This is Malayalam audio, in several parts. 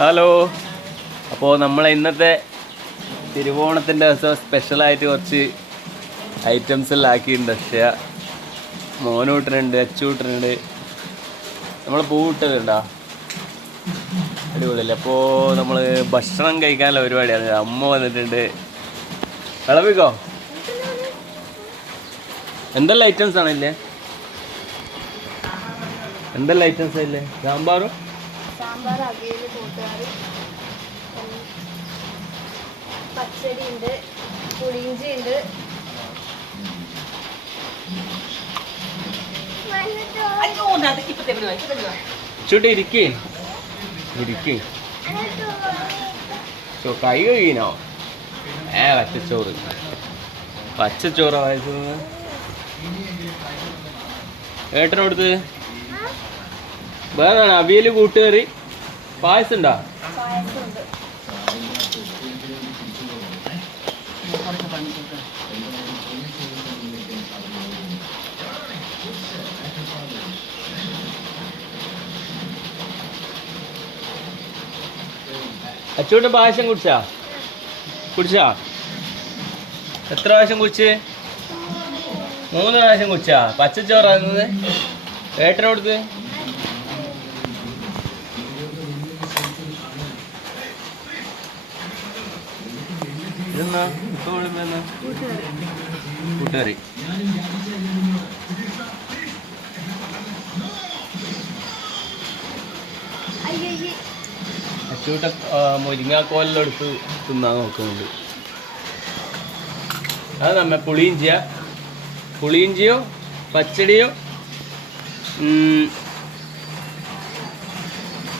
ഹലോ. അപ്പോൾ നമ്മളെ ഇന്നത്തെ തിരുവോണത്തിൻ്റെ ദിവസം സ്പെഷ്യലായിട്ട് കുറച്ച് ഐറ്റംസ് എല്ലാം ആക്കിയിട്ടുണ്ട്. പക്ഷേ മോനൂട്ടനുണ്ട്, അച്ചൂട്ടനുണ്ട്, നമ്മൾ പൂവിട്ടതുണ്ടോ, അടിപൊളിയല്ലേ. അപ്പോൾ നമ്മൾ ഭക്ഷണം കഴിക്കാനുള്ള പരിപാടിയാണ്. അമ്മ വന്നിട്ടുണ്ട്. വിളവിക്കോ, എന്തെല്ലാം ഐറ്റംസ് ആണല്ലേ? എന്തെല്ലാം ഐറ്റംസ് അല്ലേ? സാമ്പാർ, അവിയൽ, കൂട്ടുകറി, പച്ചടി ഉണ്ട്, പുളിയിഞ്ചി ഉണ്ട്. ചൂട്ടി ഇരിക്കേ കൈ കഴിയനോ? പച്ചച്ചോറ് വയസ്സ് ഏട്ടനോടുത്ത് വേറെ അവിയൽ, കൂട്ടുകറി, പായസം ഉണ്ടോ? അച്ചൂട്ട് പായസം കുടിച്ചാ? എത്ര പ്രാവശ്യം കുടിച്ച്? 3 പ്രാവശ്യം കുടിച്ചാ? പച്ചച്ചോറാകുന്നത് ഏട്ടനോടുത്ത്. ഇതെന്നാ ഇപ്പൊ കൂട്ടുകറി. അച്ചൂട്ട മുരിങ്ങാക്കോലെടുത്ത് തിന്നാൻ നോക്കുന്നുണ്ട്. അത് നമ്മ പുളിയിഞ്ചിയോ പച്ചടിയോ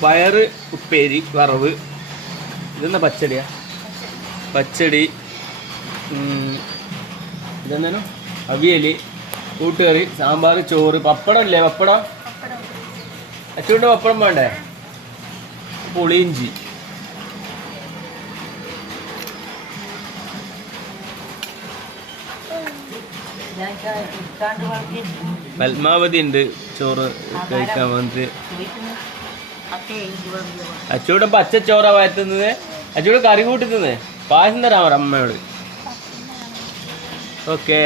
പയറ് ഉപ്പേരി വറവ്. ഇതെന്നാ പച്ചടിയാ? പച്ചടി. ഇതെന്താണോ? അവിയൽ, കൂട്ടുകറി, സാമ്പാർ, ചോറ്, പപ്പടം ഇല്ലേ? പപ്പടം അച്ചൂട്ട് പപ്പടം വേണ്ടേ? പുളിയിഞ്ചി. പത്മാവതി ഉണ്ട് ചോറ് കഴിക്കാൻ വന്നിട്ട്. അച്ചൂടെ പച്ചച്ചോറാ വയറ്റുന്നത്. അച്ചൂടെ കറി കൂട്ടുന്നത്. പായസം തരാൻ പറ അമ്മയോട്. ഓക്കേ.